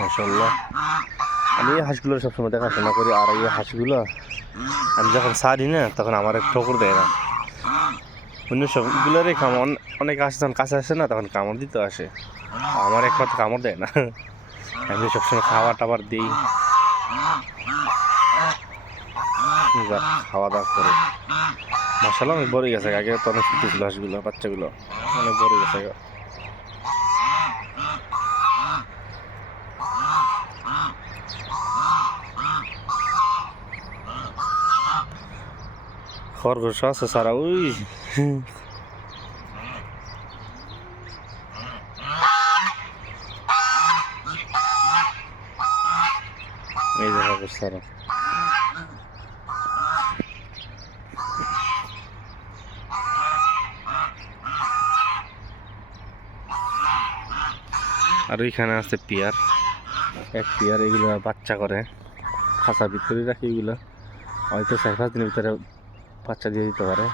মাসাল্লাহ আমি এই হাঁসগুলো সবসময় দেখাশোনা করি, আর এই হাঁসগুলো আমি যখন সারি না, তখন আমার এক ঠোকর দেয় না। অন্য সবগুলোরই কামড় অনেক আসে তখন কাছে আসে না, তখন কামড় দিতে আসে। আমার একমাত্র কামড় দেয় না। আমি সবসময় খাবার টাবার দিই। খাওয়া দাওয়া করে। মশালা অনেক বড় গেছে। আগে তো অনেক ছোটো ছিল হাঁসগুলো, বাচ্চাগুলো। অনেক বড় গেছে। খরগোশ আছে, সারা ওই সারা। আর ওইখানে আছে পিয়ার। এক পিয়ার এগুলো বাচ্চা করে। খাঁচার ভিতরে রাখি এগুলো। হয়তো চার পাঁচ দিনের ভিতরে বাচ্চা দিয়ে দিতে পারে।